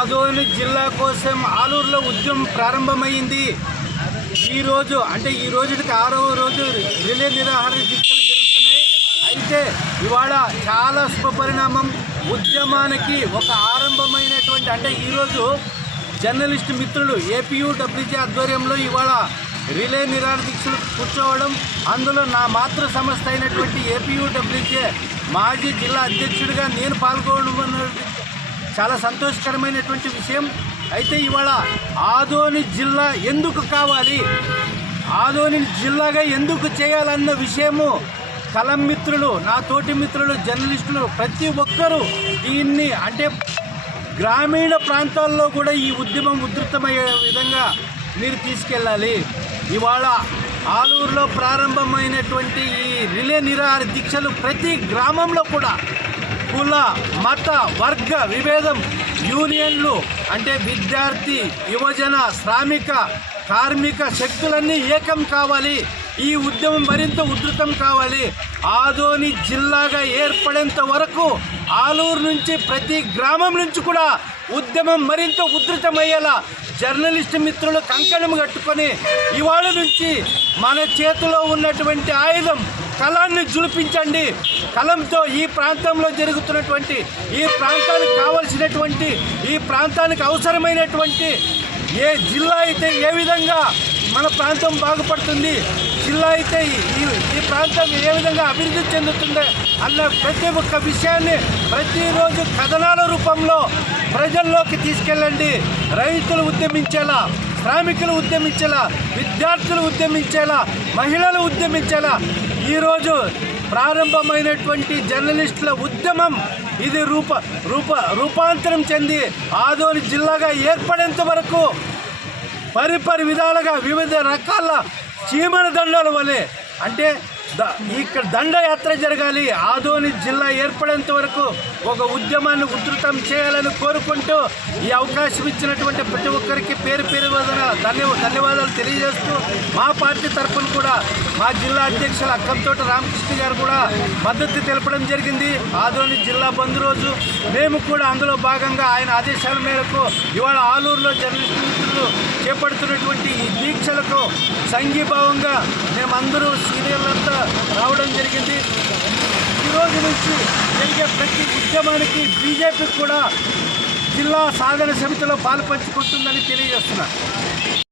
ఆదోని జిల్లా కోసం ఆలూరులో ఉద్యమం ప్రారంభమైంది. ఈ రోజుకి 6వ రోజు రిలే నిరాహార దీక్షలు జరుగుతున్నాయి. అయితే ఇవాళ చాలా శుభపరిణామం. ఉద్యమానికి ఒక ఆరంభమైనటువంటి ఈరోజు జర్నలిస్ట్ మిత్రులు ఏపీయూడబ్ల్యూజే ఆధ్వర్యంలో ఇవాళ రిలే నిరాహార దీక్షలు కూర్చోవడం, అందులో నా మాతృ సంస్థ అయినటువంటి ఏపీయూడబ్ల్యూజే మాజీ జిల్లా అధ్యక్షుడిగా నేను పాల్గొనడం చాలా సంతోషకరమైనటువంటి విషయం. అయితే ఇవాళ ఆదోని జిల్లా ఎందుకు కావాలి, ఆదోని జిల్లాగా ఎందుకు చేయాలన్న విషయము కలం మిత్రులు, నా తోటి మిత్రులు, జర్నలిస్టులు ప్రతి ఒక్కరూ దీన్ని గ్రామీణ ప్రాంతాల్లో కూడా ఈ ఉద్యమం ఉధృతమయ్యే విధంగా మీరు తీసుకెళ్ళాలి. ఇవాళ ఆలూరులో ప్రారంభమైనటువంటి ఈ రిలే నిరాహార దీక్షలు ప్రతి గ్రామంలో కూడా కుల మత వర్గ విభేదం, యూనియన్లు విద్యార్థి యువజన శ్రామిక కార్మిక శక్తులన్నీ ఏకం కావాలి. ఈ ఉద్యమం మరింత ఉధృతం కావాలి. ఆదోని జిల్లాగా ఏర్పడేంత వరకు ఆలూరు నుంచి ప్రతి గ్రామం నుంచి కూడా ఉద్యమం మరింత ఉధృతమయ్యేలా జర్నలిస్ట్ మిత్రులు కంకణం కట్టుకొని ఇవాళ నుంచి మన చేతిలో ఉన్నటువంటి ఆయుధం కలాన్ని జులిపించండి. కలంతో ఈ ప్రాంతంలో జరుగుతున్నటువంటి, ఈ ప్రాంతానికి కావలసినటువంటి, ఈ ప్రాంతానికి అవసరమైనటువంటి ఏ జిల్లా అయితే ఏ విధంగా మన ప్రాంతం బాగుపడుతుంది, జిల్లా అయితే ఈ ప్రాంతం ఏ విధంగా అభివృద్ధి చెందుతుంది అన్న ప్రతి ఒక్క విషయాన్ని ప్రతిరోజు కథనాల రూపంలో ప్రజల్లోకి తీసుకెళ్ళండి. రైతులు ఉద్యమించేలా, శ్రామికులు ఉద్యమించేలా, విద్యార్థులు ఉద్యమించేలా, మహిళలు ఉద్యమించేలా ఈరోజు ప్రారంభమైనటువంటి జర్నలిస్టుల ఉద్యమం ఇది రూపాంతరం చెంది ఆదోని జిల్లాగా ఏర్పడేంత వరకు పరిపరి విధాలుగా వివిధ రకాల చీమల దండాల వలె ఇక్కడ దండయాత్ర జరగాలి. ఆదోని జిల్లా ఏర్పడేంత వరకు ఒక ఉద్యమాన్ని ఉధృతం చేయాలని కోరుకుంటూ ఈ అవకాశం ఇచ్చినటువంటి ప్రతి ఒక్కరికి పేరు ధన్యవాదాలు తెలియజేస్తూ, మా పార్టీ తరఫున కూడా మా జిల్లా అధ్యక్షులు అక్కంతోట రామకృష్ణ గారు కూడా మద్దతు తెలపడం జరిగింది. ఆదోని జిల్లా బంద్ రోజు మేము కూడా అందులో భాగంగా ఆయన ఆదేశాల మేరకు ఇవాళ ఆలూరులో జర్నలిస్టులు చేపడుతున్నటువంటి ఈ దీక్షలకు సంఘీభావంగా మేమందరూ సీనియర్లంతా రావడం జరిగింది. ఈరోజు నుంచి జరిగే ప్రతి ఉద్యమానికి బీజేపీ కూడా జిల్లా సాధన సమితిలో పాలు పంచుకుంటుందని తెలియజేస్తున్నారు.